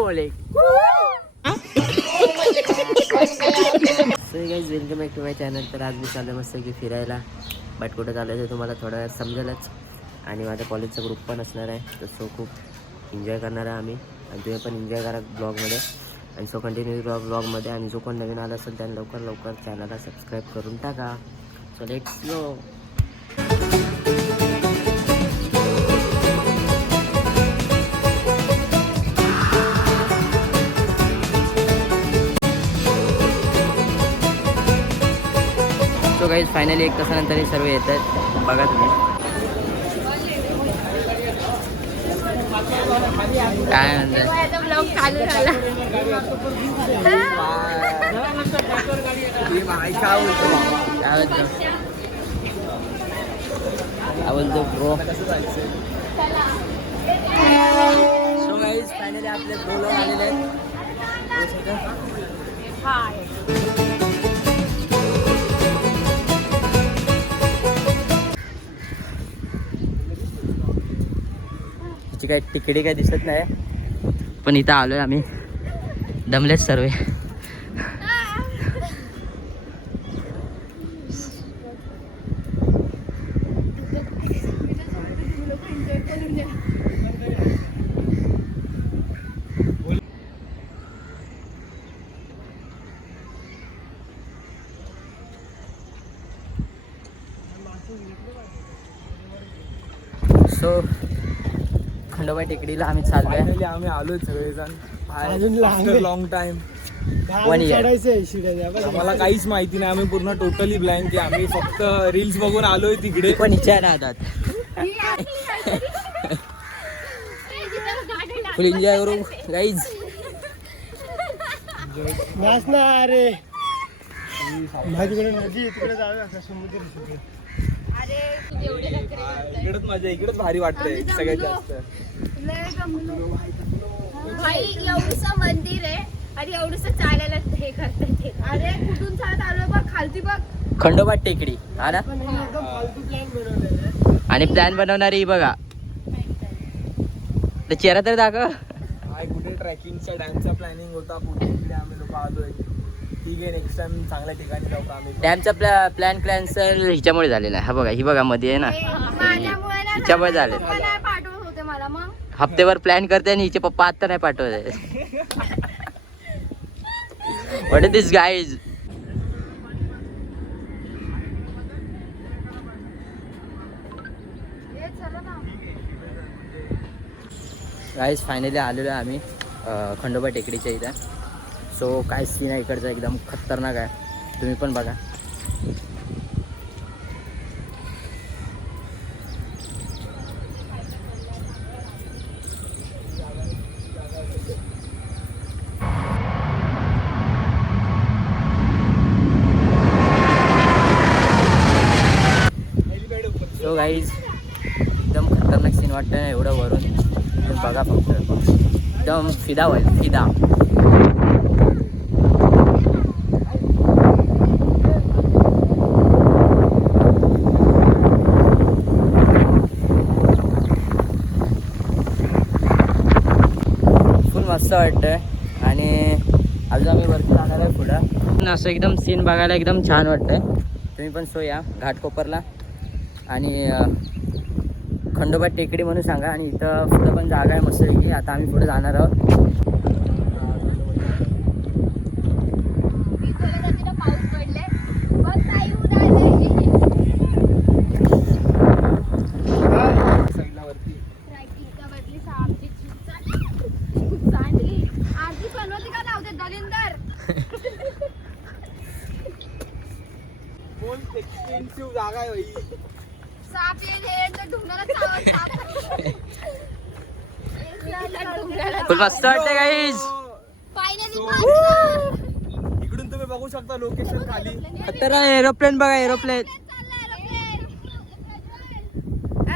बोले so guys welcome back to my channel. तर आज मी चाललो मस्त की फिरायला. बट कुठं चाललं ते तुम्हाला थोडा वेळ समजेलच. आणि माझ्या कॉलेजचा ग्रुप पण असणार आहे. तर सो खूप एन्जॉय करणार आहे आम्ही. आणि तुम्ही पण एन्जॉय करा ब्लॉगमध्ये. आणि सो कंटिन्यू ब्लॉगमध्ये. आणि जो कोण नवीन आला असेल त्याने लवकर चॅनलला सबस्क्राईब करून टाका. So let's go. So guys finally 1 तासानंतर हे सर्व येत आहेत. बघा तुम्ही काय म्हणतात. ब्लॉग चालू झाला. काय बोलतो ब्रो. सो गाईज फायनली आपले ब्रो लोक आलेले आहेत. काय तिकडे काय दिसत नाही. पण इथं आलोय आम्ही. दमलेच सर्व. सो खंडोबा टेकडीला आम्ही चाललोय. आम्ही आलोय सगळेजण लॉंग टाइम. 1 year. मला काहीच माहिती नाही. आम्ही पूर्ण टोटली ब्लँक आहे. आम्ही फक्त रील्स बघून आलोय तिकडे. पण इच्छा राहतात. फुल एन्जॉय करू गाईज. अरे माझ्याकडे नदी तिकडे जाऊया का समुद्र. इकडच माझ्या इकडच भारी वाटतंय सगळ्यात जास्त. भाई एवढंसं मंदिर आहे आणि एवढंसं चालायला हे करतात. अरे कुठून चालत आलो बघ. खालती बघ खंडोबा टेकडी हा ना. फालतू प्लॅन बनवलेला. आणि प्लॅन बनवणारी बघा. तर चेहरा तर दाखव. कुठे ट्रॅकिंगचा डॅमचा प्लॅनिंग होता. कुठे इकडे आम्ही लोक आलोय. ठीक आहे नेक्स्ट टाइम चांगल्या ठिकाणी जाऊ आम्ही. डॅमचा प्लॅन कॅन्सल हिच्यामुळे झालेला आहे. हा बघा ही बघा मध्ये आहे ना. हिच्यामुळे झाले. पाठवत होते मला. मग हप्तेभर प्लॅन करते आणि हिचे पप्पा आता नाही पाठवत आहे. What is this guys. Guys finally आलेलो आहे आम्ही खंडोबा टेकडीच्या इथं. सो काय सीन आहे इकडचा एकदम खतरनाक आहे. तुम्ही पण बघा. सो गाईज एकदम खतरनाक सीन वाटतं ना एवढं वरून. तुम्ही बघा फक्त एकदम फिदा होईल फिदा. फुल मस्त वाटतंय. आणि अजून आम्ही वरती जाणार आहे पुढं. असं एकदम सीन बघायला एकदम छान वाटतंय. तुम्ही पण सो या घाटकोपरला. आणि खंडोबा टेकडी म्हणून सांगा. आणि इथं पुढं पण जागा आहे मस्त की. आता आम्ही पुढे जाणार आहोत. पाऊस पडले बघ ताई साईडला वरती आरती बनवली का लावते दलिंदर. कोण एक्सपेन्सिव्ह जागा आहे भाई. साप येईल हे तर ढुंगणाला फुल मस्त वाटतंय गाईज. इकडून तुम्ही बघू शकता लोकेशन खाली. खतरनाक एरोप्लेन बघा. एरोप्लेन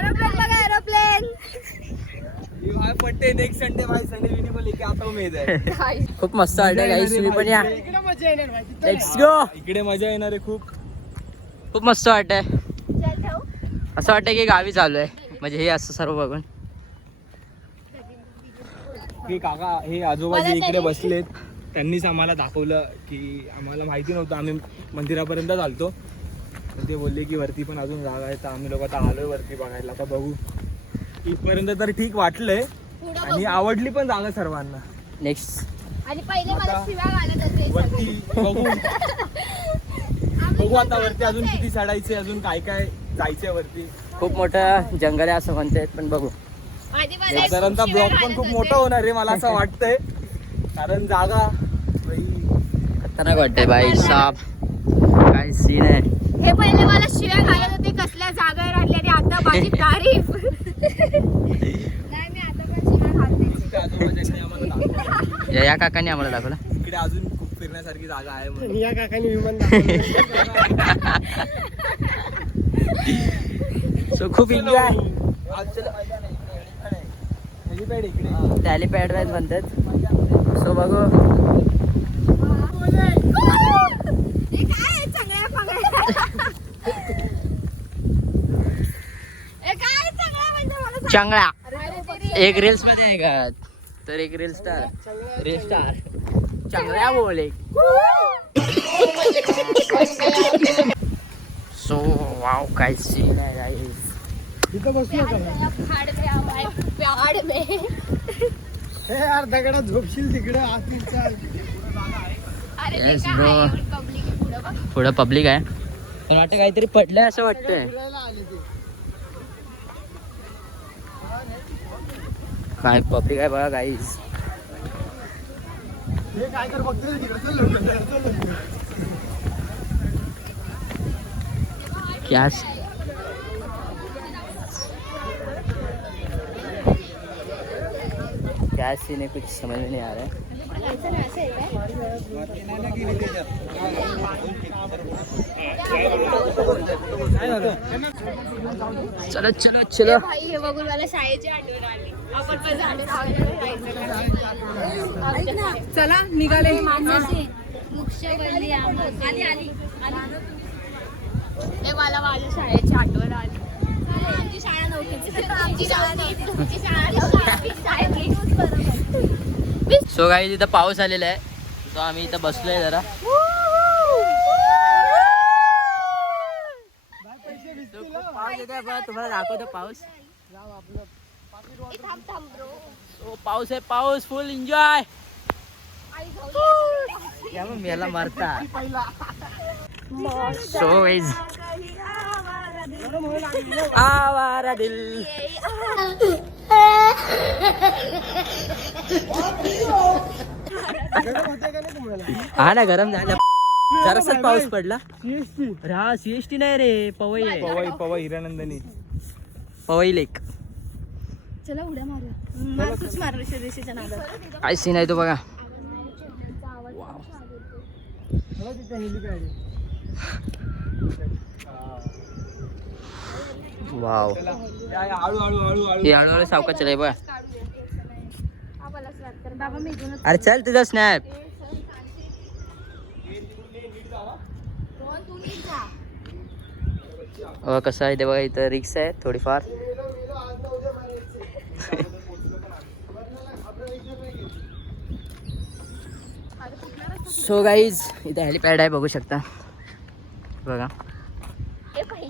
बघा एरोप्लेन. भाई पट्टे नेक्स्ट संडे भाई संडे विनी को लेके आता हूं मैं इधर. खूप मस्त वाटतंय गाईज. तुम्ही पण या. इकडे मजा येणार माहिती. Let's go. इकडे मजा येणार आहे खूप. खूप मस्त वाटतंय. असं वाटतं की गावी चालू आहे. म्हणजे हे असं सर्व बघून. हे काका हे आजोबा जे इकडे बसलेत त्यांनीच आम्हाला दाखवलं की आम्हाला माहिती नव्हतं, आम्ही मंदिरापर्यंत चालतो तर ते बोलले की वरती पण अजून जागा आहे, तर आम्ही लोक आता आलोय वरती बघायला. आता बघू, इथपर्यंत तर ठीक वाटलंय आणि आवडली पण जागा सर्वांना. नेक्स्ट आणि पहिले मला शिव्या घालत होते वरती बघू बघू आता वरती अजून किती चढायचे, अजून काय काय जायचंय वरती. खूप मोठं जंगल आहे असं म्हणतात, पण बघू. साधारणतः ब्लॉग पण खूप मोठा होणार आहे मला असं वाटतंय, कारण जागा खतरनाक वाटतंय बाई साप. काय सीन आहे. हे पहिले मला शिव्या घालत होते कसल्या जागेवर आणले आणि आता माझी तारीफ. नाही मी आता पण शिव्या घालते. आजोबांनी आम्हाला दाखवलं. या काकांनी आम्हाला दाखवलं. इकडे अजून खूप फिरण्यासारखी जागा आहे म्हणून. या काकाने विमान दाखवलं. सो खूप एन्जॉय. हेलिपॅड इकडे टॅलीपॅड म्हणतात. सो बघू. हे काय आहे चांगल्या पगड्या? हे काय आहे चांगल्या म्हणजे मला सांग. चांगला अरे तरी एक रील्स मध्ये आहे का, तर एक रील स्टार चांगल्या बोले. सो वाव काय सीन आहे गाईस. इथं बसलो का? फाड में आवाय प्याड में. हे यार दगडा झोपशील तिकडे आतील चाल. अरे ते Yes, काय bro. आहे पब्लिक पुढं बघ. पुढं पब्लिक आहे, पण वाटतं काहीतरी पडलंय असं वाटतंय. फिरायला आले ते. काय पब्लिक आहे बघा गाईस. हे काय तर बघतोय तिकडे. चल लवकर, चल लवकर. क्या क्या सीन है, कुछ समझ में नहीं आ रहा है. ऐसा नाही, असं आहे काय? चलो चलो चलो. भाई हे बघून मला शाळेची आठवण आली. आपण पण झाडे लावायला चला निघाले. वृक्षवल्ली आली आली हे मला माझ्या शाळेची आठवण आली. आमची शाळा नव्हती. आमची शाळा नव्हती. तुमची शाळा नव्हती. सो गाईस इथं पाऊस आलेला आहे, तो आम्ही इथं बसलोय जरा. पाऊस येतोय बघा, तुम्हाला दाखवतो पाऊस. थांब थांब ब्रो. सो पाऊस आहे, पाऊस फुल एन्जॉय. या मग मेला मारता. सो गाईस आवारा दिल. गरम होते का नाही तुम्हाला? हा ना, गरम झालं. जरासाच पाऊस पडला. CST. अरे हा सीएसटी नाही रे, पवई आहे. पवई हिरानंदनी. पवई लेक. चला उड्या मारूया. तूच मारली शेदेशीच्या नादात. काय सीन आहे तो बघा. मला तिथे हेलिपॅड आहे. वाव. हळू हळू हळू हळू. हे हळूहळू सावकाश चलाय बघा. अरे चल तुझा स्नॅप. कसं आहे ते बघा, इथं रिक्षा आहे थोडीफार. सो गाईज इथं हेलिपॅड आहे, बघू शकता बघा.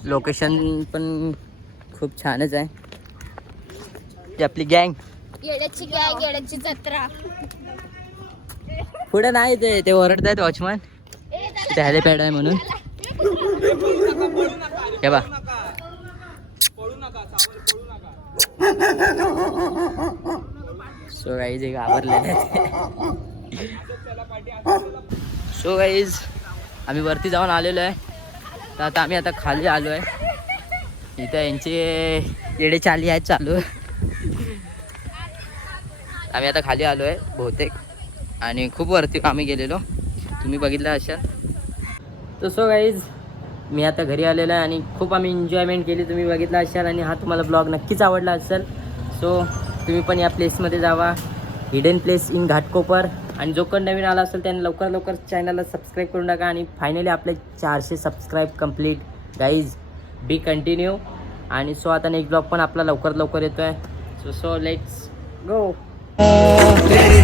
लोकेशन पण खूप छानच आहे. ती आपली गँग येड्याची गँग, येड्याची जत्रा. पुढे नाही, ते ओरडत आहेत वॉचमन. तिथे हेलिपॅड आहे म्हणून. हे बा सो गाईज एक आवरलेले आहेत. सो गाईज आम्ही वरती जाऊन आलेलो आहे, तर आता आम्ही खाली आलो आहे. इथं यांचे येडे चाली आहेत चालू. आम्ही आता खाली आलो आहे बहुतेक, आणि खूप वरती आम्ही गेलेलो, तुम्ही बघितलं असाल. तर सो गाईज मी आता घरी आलेलो आहे आणि खूप आम्ही एन्जॉयमेंट केली, तुम्ही बघितला असाल. आणि हा तुम्हाला ब्लॉग नक्कीच आवडला असेल. सो तुम्ही पण या प्लेसमध्ये जावा, हिडन प्लेस इन घाटकोपर. आणि जो कोण नवीन आला असेल त्याने लवकर चॅनलला सबस्क्राईब करून टाका. आणि फायनली आपले 400 सबस्क्राईब कंप्लीट गाईज. बी कंटिन्यू. आणि सो आता नेक्स्ट ब्लॉग पण आपला लवकर येतो आहे. So let's go. तेरी